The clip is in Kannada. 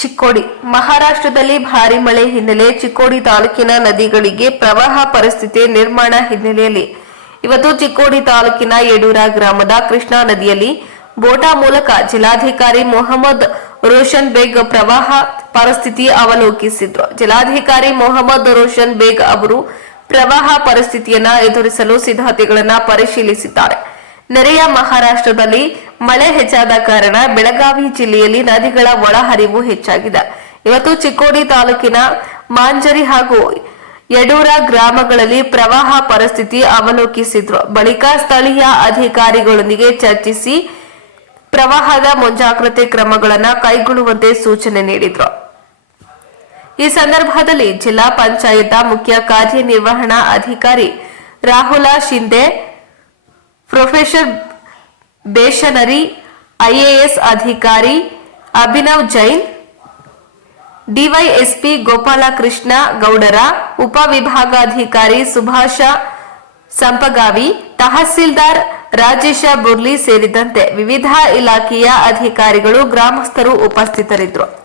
ಚಿಕ್ಕೋಡಿ ಮಹಾರಾಷ್ಟ್ರದಲ್ಲಿ ಭಾರಿ ಮಳೆ ಹಿನ್ನೆಲೆ ಚಿಕ್ಕೋಡಿ ತಾಲೂಕಿನ ನದಿಗಳಿಗೆ ಪ್ರವಾಹ ಪರಿಸ್ಥಿತಿ ನಿರ್ಮಾಣ ಹಿನ್ನೆಲೆಯಲ್ಲಿ ಇವತ್ತು ಚಿಕ್ಕೋಡಿ ತಾಲೂಕಿನ ಯಡೂರ ಗ್ರಾಮದ ಕೃಷ್ಣಾ ನದಿಯಲ್ಲಿ ಬೋಟಾ ಮೂಲಕ ಜಿಲ್ಲಾಧಿಕಾರಿ ಮೊಹಮ್ಮದ್ ರೋಷನ್ ಬೇಗ್ ಪ್ರವಾಹ ಪರಿಸ್ಥಿತಿ ಅವಲೋಕಿಸಿದ್ರು. ಜಿಲ್ಲಾಧಿಕಾರಿ ಮೊಹಮ್ಮದ್ ರೋಷನ್ ಬೇಗ್ ಅವರು ಪ್ರವಾಹ ಪರಿಸ್ಥಿತಿಯನ್ನ ಎದುರಿಸಲು ಸಿದ್ಧತೆಗಳನ್ನು ಪರಿಶೀಲಿಸಿದ್ದಾರೆ. ನೆರೆಯ ಮಹಾರಾಷ್ಟ್ರದಲ್ಲಿ ಮಳೆ ಹೆಚ್ಚಾದ ಕಾರಣ ಬೆಳಗಾವಿ ಜಿಲ್ಲೆಯಲ್ಲಿ ನದಿಗಳ ಒಳಹರಿವು ಹೆಚ್ಚಾಗಿದೆ. ಇವತ್ತು ಚಿಕ್ಕೋಡಿ ತಾಲೂಕಿನ ಮಾಂಜರಿ ಹಾಗೂ ಯಡೂರ ಗ್ರಾಮಗಳಲ್ಲಿ ಪ್ರವಾಹ ಪರಿಸ್ಥಿತಿ ಅವಲೋಕಿಸಿದ್ರು. ಬಳಿಕ ಸ್ಥಳೀಯ ಅಧಿಕಾರಿಗಳೊಂದಿಗೆ ಚರ್ಚಿಸಿ ಪ್ರವಾಹದ ಮುಂಜಾಗ್ರತೆ ಕ್ರಮಗಳನ್ನು ಕೈಗೊಳ್ಳುವಂತೆ ಸೂಚನೆ ನೀಡಿದ್ರು. ಈ ಸಂದರ್ಭದಲ್ಲಿ ಜಿಲ್ಲಾ ಪಂಚಾಯತ್ ಮುಖ್ಯ ಕಾರ್ಯನಿರ್ವಹಣಾ ಅಧಿಕಾರಿ ರಾಹುಲ ಶಿಂದೆ, ಪ್ರೊಫೆಸರ್ ಬೇಷನರಿ, ಐಎಎಸ್ ಅಧಿಕಾರಿ ಅಭಿನವ್ ಜೈನ್, ಡಿವೈಎಸ್ಪಿ ಗೋಪಾಲಕೃಷ್ಣ ಗೌಡರ, ಉಪವಿಭಾಗಾಧಿಕಾರಿ ಸುಭಾಷ ಸಂಪಗಾವಿ, ತಹಸೀಲ್ದಾರ್ ರಾಜೇಶ ಬುರ್ಲಿ ಸೇರಿದಂತೆ ವಿವಿಧ ಇಲಾಖೆಯ ಅಧಿಕಾರಿಗಳು, ಗ್ರಾಮಸ್ಥರು ಉಪಸ್ಥಿತರಿದ್ದರು.